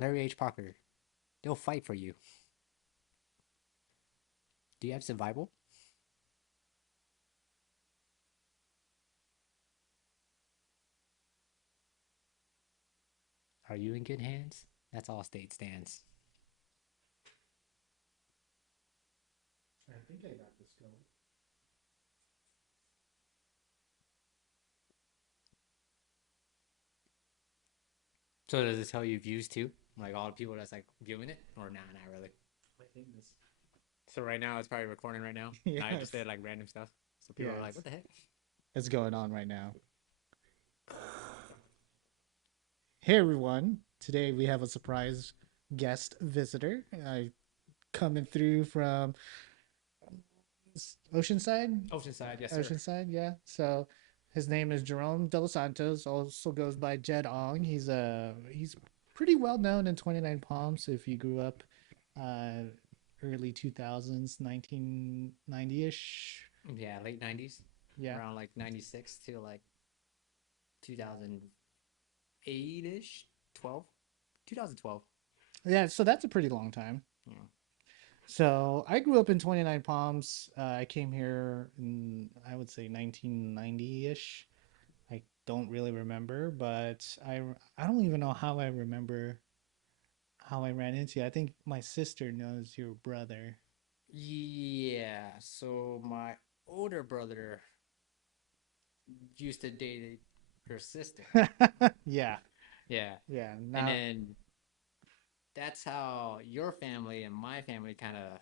Larry H. Parker. They'll fight for you. Do you have survival? Are you in good hands? That's all state stands. I think I got this going. So does it tell you views too? Like all the people that's like viewing it? Or nah, not really. I think this. So right now it's probably recording right now. And I just Yes. did like random stuff. So people are like, Yes. what the heck? It's going on right now. Hey everyone. Today we have a surprise guest visitor. Coming through from Oceanside. Oceanside, yes sir. Oceanside, yeah. So his name is Jerome De Los Santos. Also goes by Jed Ong. He's pretty well known in 29 Palms. If you grew up uh, early 2000s, 1990 ish. Yeah, late 90s. Yeah. Around like 96 to like 2008 ish. 12? 2012. Yeah, so that's a pretty long time. Yeah. So I grew up in 29 Palms. I came here in, I would say, 1990-ish. I don't really remember, but I don't even know how I remember how I ran into you. I think my sister knows your brother. Yeah, so my older brother used to date her sister. Yeah, Yeah. yeah. And Now, then that's how your family and my family kind of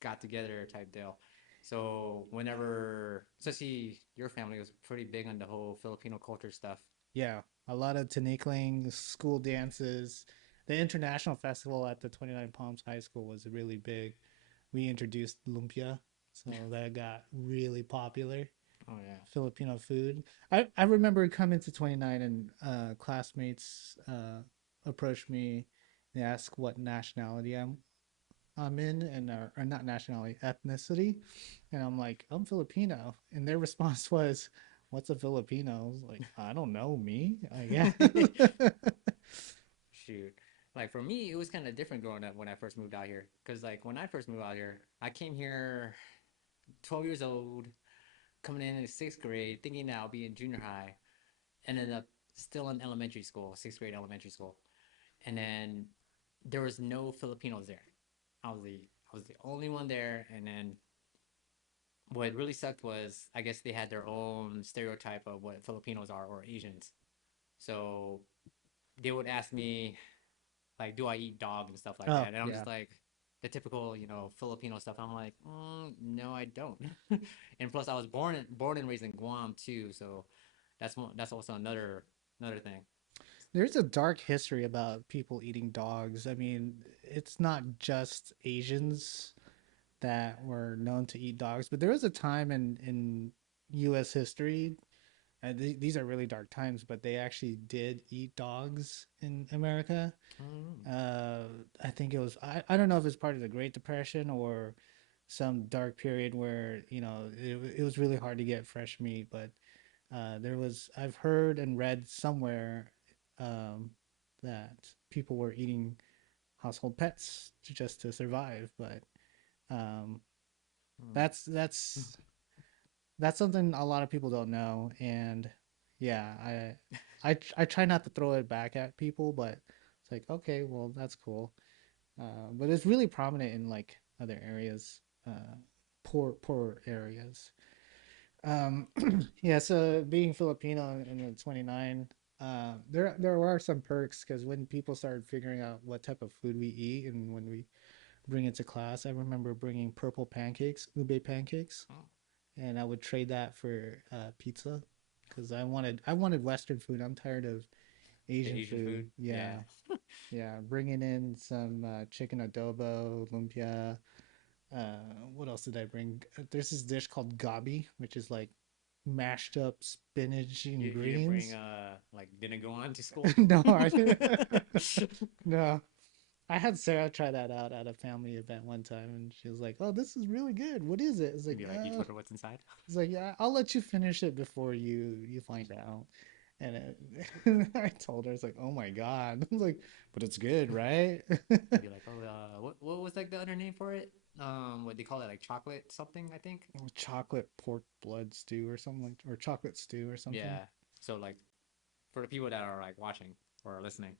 got together type deal. So whenever, especially your family was pretty big on the whole Filipino culture stuff. yeah, a lot of tinikling, school dances. The international festival at the 29 Palms High School was really big. We introduced lumpia, so that got really popular. Oh yeah. Filipino food. I remember coming to 29 and classmates approached me and asked what nationality I'm in and or not nationality, ethnicity. And I'm like, I'm Filipino. And their response was, what's a Filipino? I was like, I don't know, me, I guess. Shoot. Like for me, it was kind of different growing up when I first moved out here. Because like when I first moved out here, I came here 12 years old, coming in sixth grade, thinking that I'll be in junior high, ended up still in elementary school, sixth grade elementary school. And then there was no Filipinos there. I was the only one there. And then what really sucked was I guess they had their own stereotype of what Filipinos are or Asians. So they would ask me like, do I eat dog and stuff like Oh, that? And I'm yeah. just like the typical, Filipino stuff. I'm like, no, I don't. And plus, I was born and raised in Guam too, so that's also another thing. There's a dark history about people eating dogs. I mean, it's not just Asians that were known to eat dogs. But there was a time in U.S. history, and these are really dark times, but they actually did eat dogs in America. Mm. Uh, I think it was I don't know if it's part of the Great Depression or some dark period where it was really hard to get fresh meat, but there was I've heard and read somewhere um, that people were eating household pets just to survive, but um, Mm. that's something a lot of people don't know, and yeah, I try not to throw it back at people, but it's like okay, well that's cool, but it's really prominent in like other areas, poor areas. Um, yeah, so being Filipino in the 29, there are some perks because when people started figuring out what type of food we eat and when we bring it to class, I remember bringing purple pancakes, ube pancakes, Oh, and I would trade that for pizza because I wanted Western food. I'm tired of the Asian Asian food. food, yeah. Yeah, yeah. Bringing in some chicken adobo, lumpia. What else did I bring? There's this dish called gabi, which is like mashed up spinach and You didn't bring greens. like dinuguan to school? No, I didn't. No. I had Sarah try that out at a family event one time, and she was like, "Oh, this is really good. What is it?" It's You'd like, be like, you told her what's inside? it's like, yeah, I'll let you finish it before you find out. And I told her, it's like, oh my God. I was like, but it's good, right? I'd be like, oh, what was like the other name for it? What they call it, like chocolate something, I think. Chocolate pork blood stew or something like, or chocolate stew or something. Yeah. So like for the people that are like watching or listening,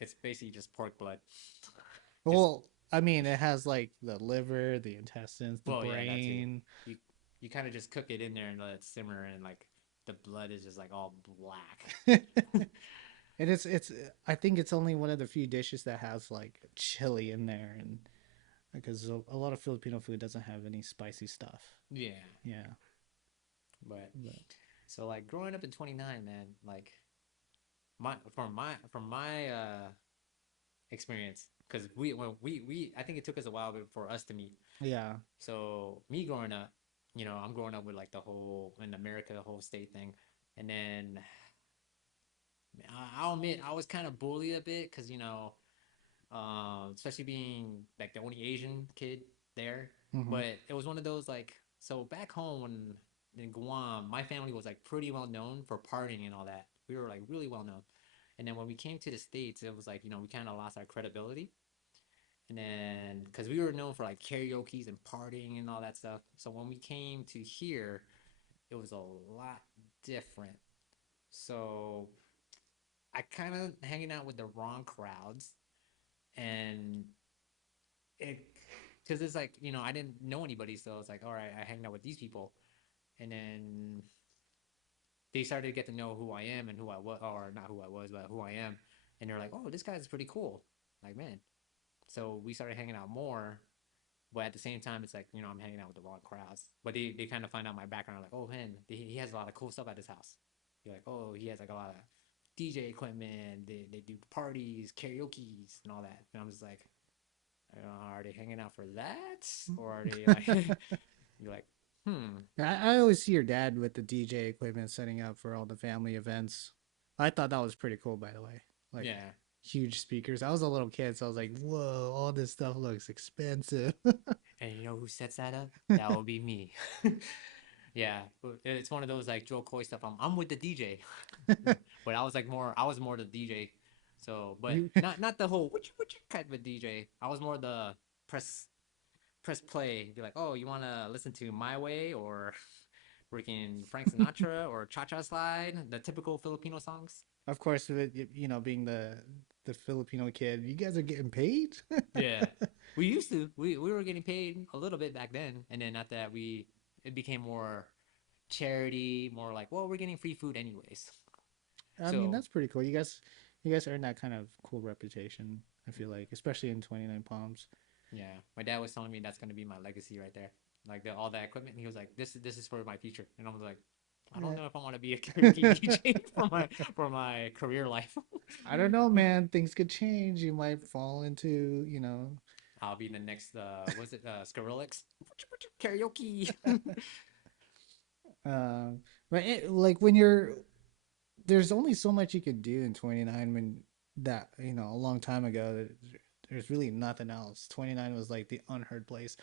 it's basically just pork blood. It's Well, I mean, it has like the liver, the intestines, the well, yeah, that too. brain. You you kind of just cook it in there and let it simmer, and like the blood is just like all black. And it's I think it's only one of the few dishes that has like chili in there, and because a lot of Filipino food doesn't have any spicy stuff. Yeah, Yeah. but But so like growing up in 29, man, like from my experience, because we I think it took us a while for us to meet. yeah. So me growing up, I'm growing up with like the whole in America, the whole state thing, and then I'll admit I was kind of bullied a bit because especially being like the only Asian kid there. Hmm. But it was one of those like so back home when in Guam, my family was like pretty well known for partying and all that. We were like really well known. And then when we came to the States, it was like, we kind of lost our credibility. And then because we were known for like karaoke's and partying and all that stuff. So when we came to here, it was a lot different. So I kind of hanging out with the wrong crowds and it because it's like I didn't know anybody, so it's like all right, I hang out with these people, and then they started to get to know who I am and who I was, or not who I was, but who I am, and they're like, oh, this guy's pretty cool, like man. So we started hanging out more, but at the same time, it's like I'm hanging out with the wrong crowds. But they kind of find out my background, like, oh man, he has a lot of cool stuff at his house. You're like, oh, he has like a lot of DJ equipment. They do parties, karaoke's, and all that. And I'm just like, are they hanging out for that, or are they like? You're like, hmm, I always see your dad with the DJ equipment setting up for all the family events. I thought that was pretty cool, by the way. Like yeah. huge speakers. I was a little kid, so I was like, whoa, all this stuff looks expensive. And you know who sets that up? That will be me. Yeah, but it's one of those like Joe Coy stuff. I'm with the DJ, but I was more the DJ. So, but You, not the whole which kind of DJ. I was more the press press play. Be like, oh, you want to listen to My Way or freaking Frank Sinatra or Cha Cha Slide, the typical Filipino songs. of course, with being the Filipino kid, you guys are getting paid. Yeah, we used to. We were getting paid a little bit back then, and then after that, it became more charity, more like, well, we're getting free food anyways. I mean, So that's pretty cool. You guys earned that kind of cool reputation. I feel like, especially in 29 Palms. yeah, my dad was telling me that's gonna be my legacy right there, like all that equipment. He was like, this is for my future, and I was like, I don't Eh, know if I want to be a karaoke DJ for my career life. I don't know, man. Things could change. You might fall into, I'll be the next was it Skrillex karaoke. um, but like when there's only so much you could do in 29 when that, a long time ago, there's really nothing else. 29 was like the unheard place.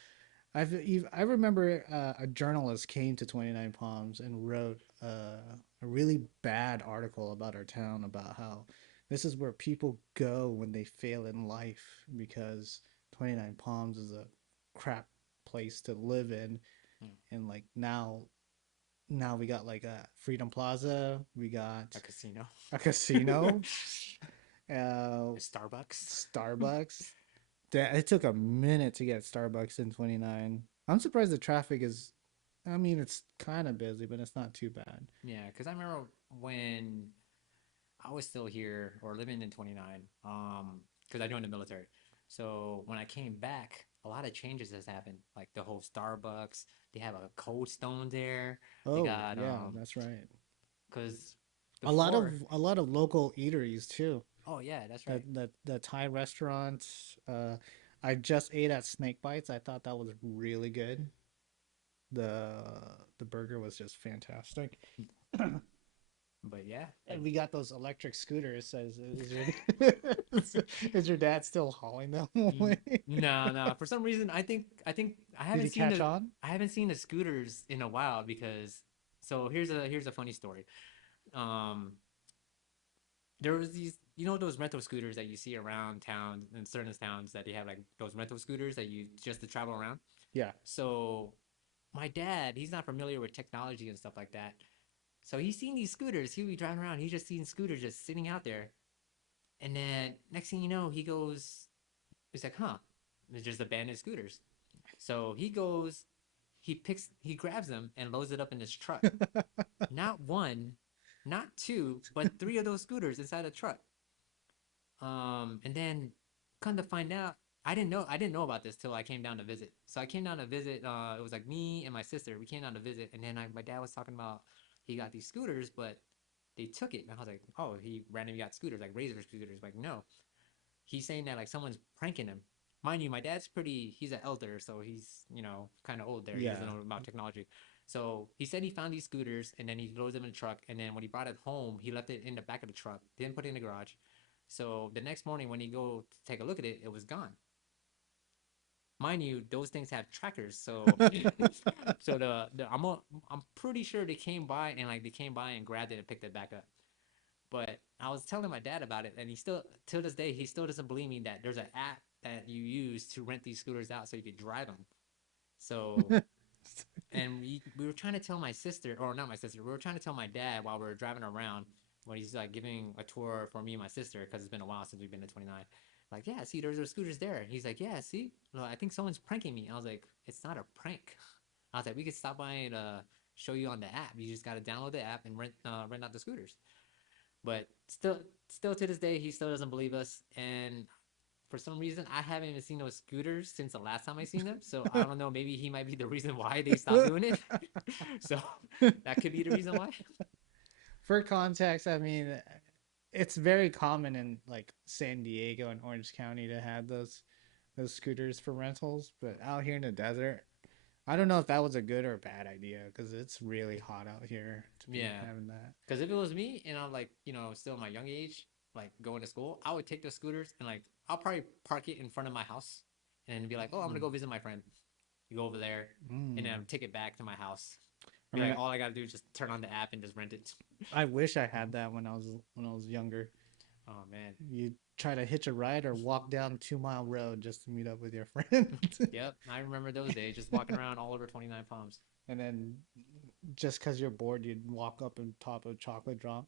I remember a journalist came to 29 Palms and wrote a really bad article about our town about how this is where people go when they fail in life because 29 Palms is a crap place to live in. And like now we got like a Freedom Plaza, we got A casino, a casino, a Starbucks. Starbucks. It took a minute to get Starbucks in 29. I'm surprised the traffic is, I mean, it's kind of busy, but it's not too bad. Yeah, because I remember when I was still here or living in 29, because I joined the military. So when I came back, a lot of changes has happened. Like the whole Starbucks, they have a Cold Stone there. They Oh, got yeah, that's right. because A lot of before, a lot of local eateries too. oh yeah, that's That right. that the Thai restaurant. I just ate at Snake Bites. I thought that was really good. The the burger was just fantastic. But yeah, And like we got those electric scooters. Says, is your dad still hauling them away? no, no. For some reason, I think Did he catch on? I haven't seen the scooters in a while because so here's a funny story. Um, there was these, you know, those rental scooters that you see around town in certain towns that they have like those rental scooters that you just to travel around. Yeah. So my dad, he's not familiar with technology and stuff like that. So he's seen these scooters. He'll be driving around. He's just seen scooters just sitting out there. And then next thing you know, he's like, huh, there's just abandoned scooters. So he grabs them and loads it up in his truck. Not one, not two, but three of those scooters inside a truck. And then come to find out, I didn't know about this till I came down to visit. So I came down to visit. It was like me and my sister. We came down to visit, and then my dad was talking about he got these scooters, but they took it. And I was like, oh, he randomly got scooters, like razor scooters. Like, no, he's saying that like someone's pranking him. Mind you, my dad's he's an elder, so he's, kind of old there. He doesn't Yeah. know about technology. So he said he found these scooters and then he loads them in the truck. And then when he brought it home, he left it in the back of the truck, didn't put it in the garage. So the next morning when he go to take a look at it, it was gone. Mind you, those things have trackers. So so I'm pretty sure they came by and grabbed it and picked it back up. But I was telling my dad about it, and he still, to this day, he still doesn't believe me that there's an app that you use to rent these scooters out so you could drive them. So, and we were trying to tell my sister, or not my sister, we were trying to tell my dad while we were driving around when he's like giving a tour for me and my sister because it's been a while since we've been to 29. Like, yeah, see, there's scooters there. And he's like, yeah, see, no, I think someone's pranking me. I was like, it's not a prank. I was like, we could stop by and show you on the app. You just got to download the app and rent out the scooters. But still to this day, he still doesn't believe us. And for some reason, I haven't even seen those scooters since the last time I seen them. So I don't know. Maybe he might be the reason why they stopped doing it. So that could be the reason why. For context, I mean, it's very common in like San Diego and Orange County to have those scooters for rentals, but out here in the desert, I don't know if that was a good or a bad idea because it's really hot out here to be Yeah. having that. Because if it was me and I'm like, still in my young age, like going to school, I would take those scooters and like I'll probably park it in front of my house and be like, oh, I'm gonna Mm. go visit my friend. You go over there and then Mm. take it back to my house. I Be mean, like, all I gotta do is just turn on the app and just rent it. I wish I had that when I was younger. Oh man. You try to hitch a ride or walk down 2 Mile Road just to meet up with your friend. Yep, I remember those days, just walking around all over 29 Palms. And then just because you're bored, you'd walk up on top of a chocolate drop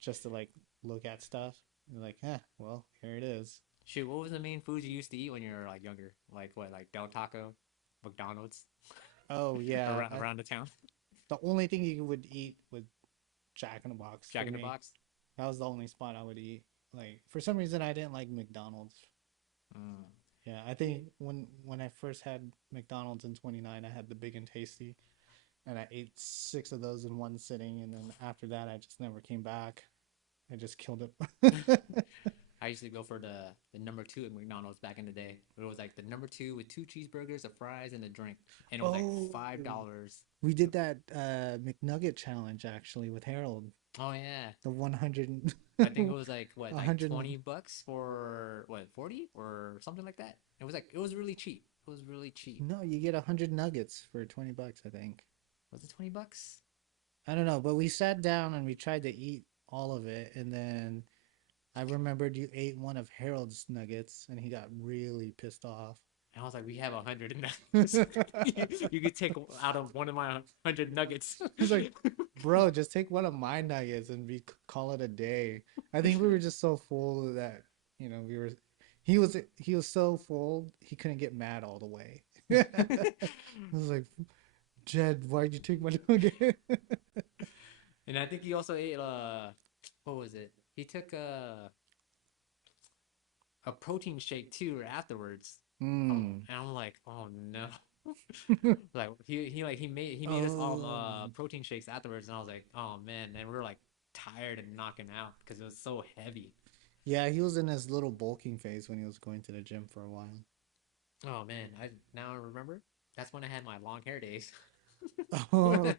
just to like look at stuff. You're like, well, here it is. Shoot, what was the main foods you used to eat when you were like younger? Like what, like Del Taco, McDonald's, Oh yeah, around the town, the only thing you would eat with Jack in the Box Jack for in the me. Box. That was the only spot I would eat. Like for some reason, I didn't like McDonald's. Mm. Yeah, I think when I first had McDonald's in 29, I had the big and tasty, and I ate six of those in one sitting, and then after that, I just never came back. I just killed it. I used to go for the number two at McDonald's back in the day. It was like the number two with two cheeseburgers, a fries, and a drink, and it was like Oh, $5. we did that McNugget challenge actually with Harold. Oh yeah, The 100, I think it was like what, like 100. 20 bucks for what, 40 or something like that. It was really cheap. It was really cheap. No, you get 100 nuggets for $20, I think. Was it 20 bucks? I don't know, but we sat down and we tried to eat all of it, and then I remembered you ate one of Harold's nuggets, and he got really pissed off. And I was like, we have 100 nuggets. You could take out of one of my 100 nuggets. He's like, bro, just take one of my nuggets and we call it a day. I think we were just so full that we were. He was so full he couldn't get mad all the way. I was like, Jed, why'd you take my nugget? And I think he also ate what was it? He took a protein shake too afterwards. Oh, Hmm. and I'm like, oh no. Like he made us all Oh. protein shakes afterwards, and I was like, oh man, and we were like tired and knocking out because it was so heavy. Yeah, he was in his little bulking phase when he was going to the gym for a while. Oh man, I now I remember. That's when I had my long hair days. Oh.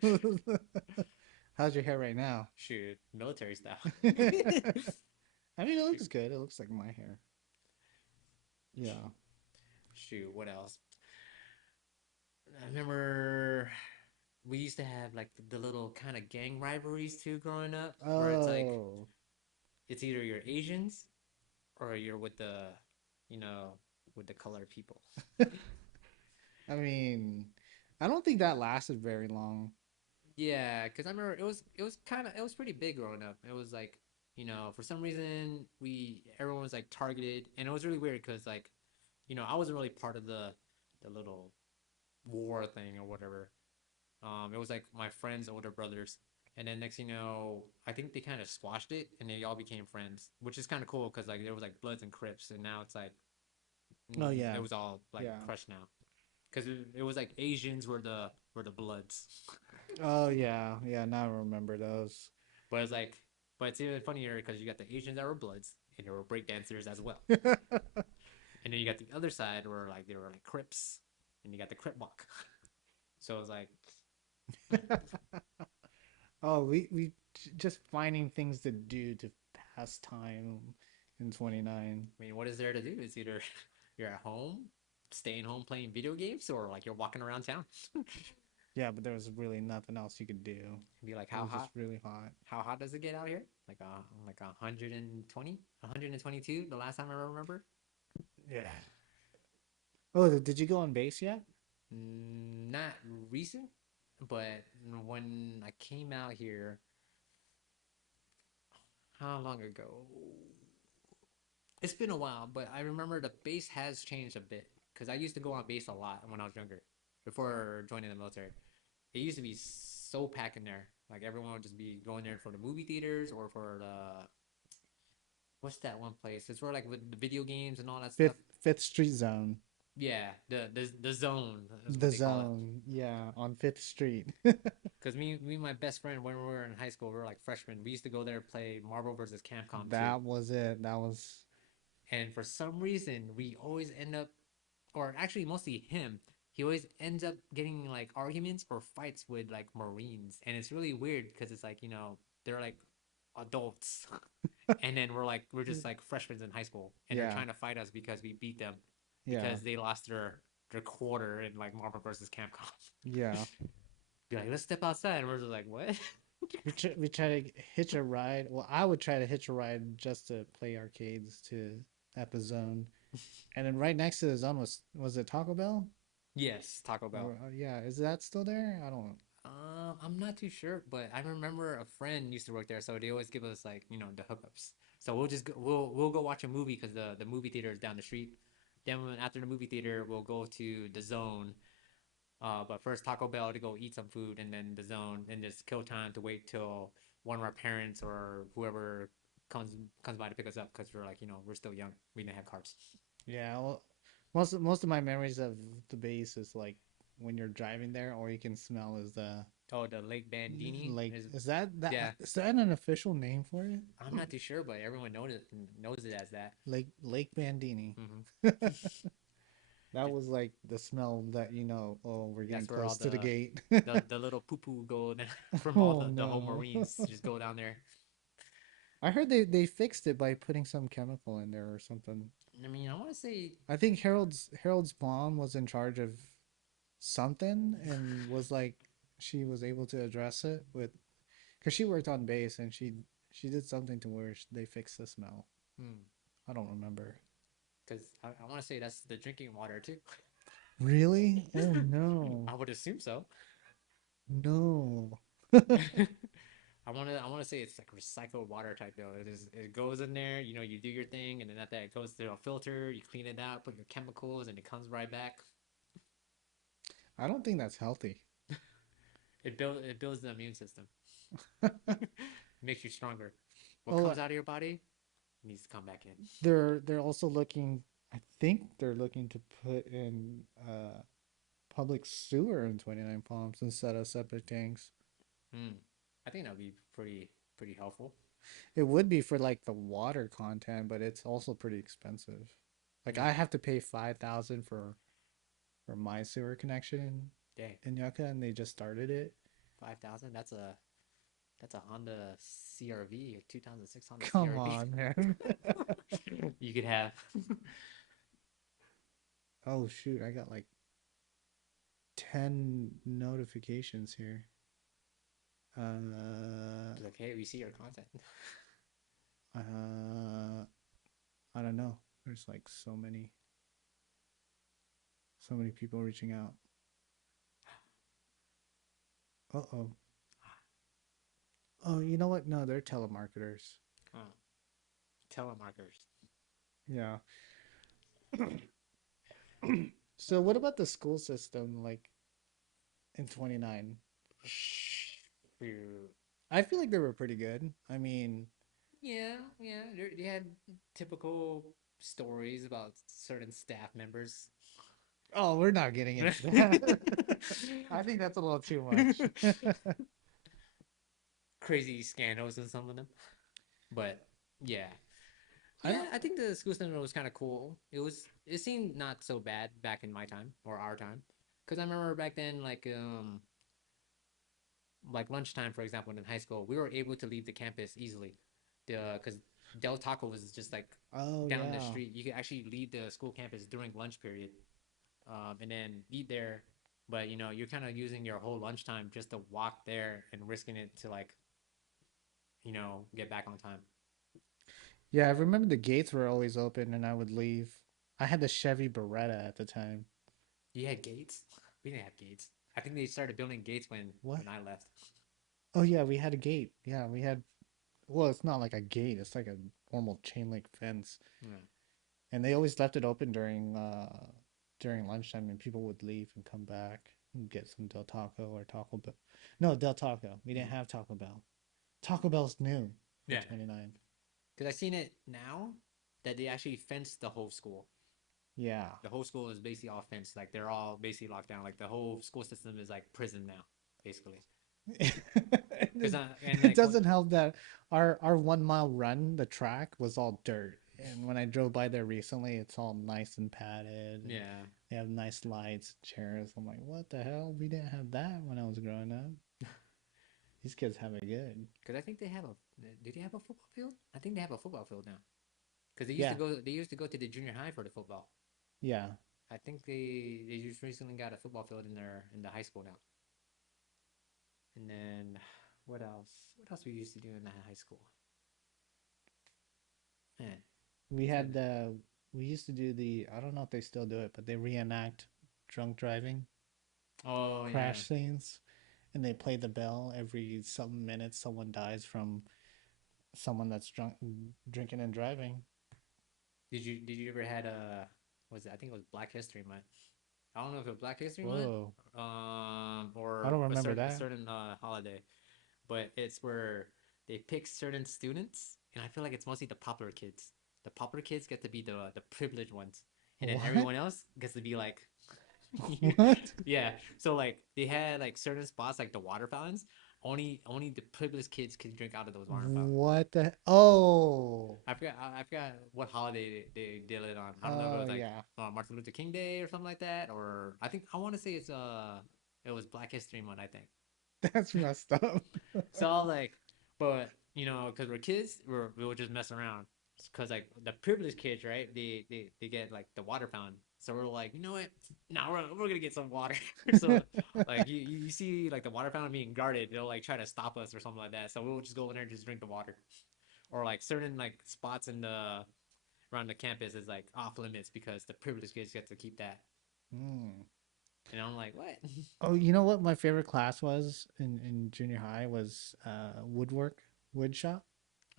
How's your hair right now? Shoot, military style. I mean, it Shoot, looks good. It looks like my hair. Yeah. shoot, what else? I remember we used to have like the little kind of gang rivalries too growing up, where it's like Oh, it's either you're Asians or you're with the, you know, with the colored people. I mean, I don't think that lasted very long. Yeah, because I remember it was pretty big growing up. It was like, for some reason we everyone was like targeted, and it was really weird because like, I wasn't really part of the little war thing or whatever. It was like my friend's older brothers, and then next thing you know, I think they kind of squashed it, and they all became friends, which is kind of cool because like there was like Bloods and Crips, and now it's like Oh it yeah, was all like yeah. crushed now because it was like Asians were the Bloods. Oh yeah, yeah. Now I remember those. But it's like, but it's even funnier because you got the Asians that were Bloods and they were breakdancers as well, and then you got the other side where like they were like Crips, and you got the Crip walk. So it was like, Oh, just finding things to do to pass time in 29. I mean, what is there to do? It's either you're at home, staying home playing video games, or like you're walking around town. Yeah, but there was really nothing else you could do. Be like, It was just really hot. how hot does it get out here? Like 120, 122. The last time I remember. Yeah. Oh, did you go on base yet? Not recent, but when I came out here, how long ago? It's been a while, but I remember the base has changed a bit because I used to go on base a lot when I was younger, before joining the military. It used to be so packed in there. Like everyone would just be going there for the movie theaters or for the what's that one place? It's where like with the video games and all that stuff. Fifth Street Zone. Yeah, the zone is what The they call it. zone, yeah, on Fifth Street. Because me and my best friend when we were in high school, we were like freshmen. We used to go there and play Marvel versus Capcom 2. That was it. That was And for some reason, we always end up, or actually mostly him, he always ends up getting like arguments or fights with like Marines. And it's really weird because it's like, they're like adults. And then we're just like freshmen in high school. And they're yeah, trying to fight us because we beat them yeah, because they lost their quarter in like Marvel versus Capcom. yeah. Be like, let's step outside. And we're just like, what? We try to hitch a ride. Well, I would try to hitch a ride just to play arcades to at the zone, and then right next to the zone was it Taco Bell? Yes, Taco Or Bell. yeah, is that still there? I don't. I'm not too sure, but I remember a friend used to work there, so they always give us like the hookups. So we'll go watch a movie because the movie theater is down the street. Then after the movie theater, we'll go to the zone. But first Taco Bell to go eat some food, and then the zone, and just kill time to wait till one of our parents or whoever comes comes by to pick us up because we're like we're still young. We didn't have cars. Yeah, well, most of my memories of the base is like when you're driving there, or you can smell is the Oh, the Lake Bandini like is that yeah. is that an official name for it? I'm not too sure, but everyone knows it as that. Lake Bandini. Hmm. That was like the smell that oh, we're getting That's where all close to the gate. the little poo poo go from all Oh the home no. Marines just go down there. I heard they fixed it by putting some chemical in there or something. I mean, I want to say I think Harold's mom was in charge of something and was like she was able to address it with because she worked on base and she did something to where they fixed the smell. hmm, I don't remember. because I want to say that's the drinking water too. Really? Oh no. I would assume so. No. I want to say it's like recycled water type though. It goes in there, you do your thing, and then after that it goes through a filter. You clean it out, put your chemicals, and it comes right back. I don't think that's healthy. It builds the immune system, makes you stronger. What Well, comes out of your body needs to come back in. they're also looking. I think they're looking to put in public sewer in 29 Palms instead of septic tanks. Hmm. I think that would be pretty helpful. It would be for like the water content, but it's also pretty expensive. Like Hmm. I have to pay 5,000 for my sewer connection Dang, in Yucca, and they just started it. 5,000. That's a Honda CRV, a 2006 Honda Come CRV. on, man. You could have. Oh shoot, I got like 10 notifications here. It's like, hey, we see your content. Uh, I don't know. There's like so many people reaching out. Uh-oh. Oh, you know what? No, they're telemarketers. Oh, telemarketers. Yeah. So what about the school system like in 29? Shoot. I feel like they were pretty good. I mean, Yeah, yeah. They had typical stories about certain staff members. oh, we're not getting into that. I think that's a little too much. Crazy scandals in some of them. But yeah. I Yeah, don't I think the school system was kind of cool. It seemed not so bad back in my time or our time. Cuz I remember back then like lunchtime for example in high school, we were able to leave the campus easily. The cuz Del Taco was just like oh down the yeah. street. You could actually leave the school campus during lunch period. And then eat there. But you're kind of using your whole lunchtime just to walk there and risking it to like, get back on time. Yeah, I remember the gates were always open and I would leave. I had the Chevy Beretta at the time. You had gates? We didn't have gates. I think they started building gates What? when I left. Oh yeah, we had a gate. Yeah, we had well, it's not like a gate, it's like a normal chain link fence. Yeah. And they always left it open during lunchtime and people would leave and come back and get some Del Taco or Taco Bell. No, Del Taco. We didn't Mm. have Taco Bell. Taco Bell's new for Yeah. 29. Because I seen it now that they actually fenced the whole school. Yeah. The whole school is basically all fenced. Like they're all basically locked down. Like the whole school system is like prison now, basically. Because it, and it like what? doesn't help that our 1 mile run, the track was all dirt. And when I drove by there recently, it's all nice and padded and Yeah. they have nice lights, chairs. I'm like, what the hell? We didn't have that when I was growing up. These kids have it good. Because I think they have a. Do they have a football field? I think they have a football field now. Because they used to Yeah, go. They used to go to the junior high for the football. yeah. I think they just recently got a football field in the high school now. And then what else? What else we used to do in the high school? Man, We it's had been. we used to do I don't know if they still do it, but they reenact drunk driving Oh yeah. crash scenes and they play the bell every some minutes someone dies from someone that's drunk drinking and driving. Did you ever had a? Was it? I think it was Black History Month. I don't know if it was Black History Month, Whoa. I or don't a remember certain a that. certain holiday, but it's where they pick certain students, and I feel like it's mostly the popular kids. The popular kids get to be the privileged ones, and then What? everyone else gets to be like, What? yeah. So like they had like certain spots like the water fountains. Only the privileged kids can drink out of those water fountains. What the Oh. I forgot what holiday they did it on. I don't know if it Oh was like yeah. Martin Luther King Day or something like that, or I think I want to say it was Black History Month, I think. That's messed up. So I was like, but because we're kids, we would just mess around. Because like the privileged kids, right? They get like the water fountain. So we're like, you know what? Now we're gonna get some water. So like you see like the water fountain being guarded, they'll like try to stop us or something like that. So we'll just go in there and just drink the water. Or like certain like spots in the around the campus is like off limits because the privileged kids get to keep that. Hmm. And I'm like, what? Oh, you know what my favorite class was in junior high was wood shop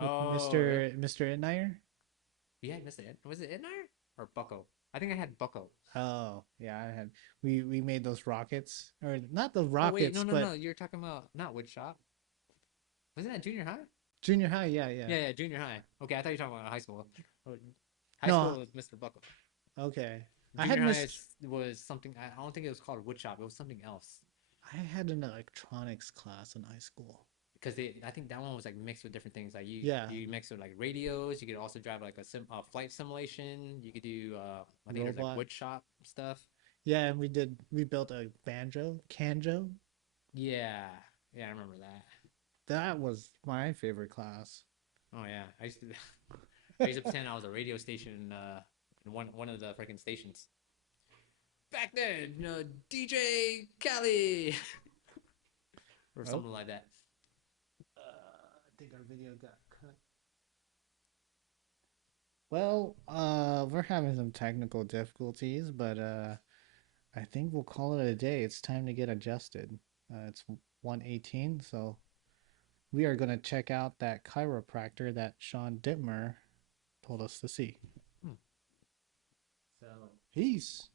with Oh, yep. Mr. Itnire. Yeah, I missed it. Was it Idnar or Bucko? I think I had Bucko. Oh, yeah, I had we made those rockets or not the Oh wait, no, rockets, no, no. but You're talking about not wood shop. Wasn't that junior high? junior high, yeah, yeah. Yeah, yeah, junior high. Okay, I thought you were talking about high school. Oh, high school No, was Mr. Bucko. okay. I had Junior high missed was something. I don't think it was called wood shop. It was something else. I had an electronics class in high school. Because I think that one was like mixed with different things. Like Yeah, you mix with like radios. You could also drive like a flight simulation. You could do I think there's like robot. wood shop stuff. Yeah, and we built a canjo. Yeah, yeah, I remember that. That was my favorite class. Oh yeah, I used to pretend I was a radio station in one of the freaking stations. back then, DJ Cali or Oh, something like that. I think our video got cut. Well, we're having some technical difficulties, but I think we'll call it a day. It's time to get adjusted. It's 1:18, so we are going to check out that chiropractor that Sean Dittmer told us to see. Hmm. So Peace.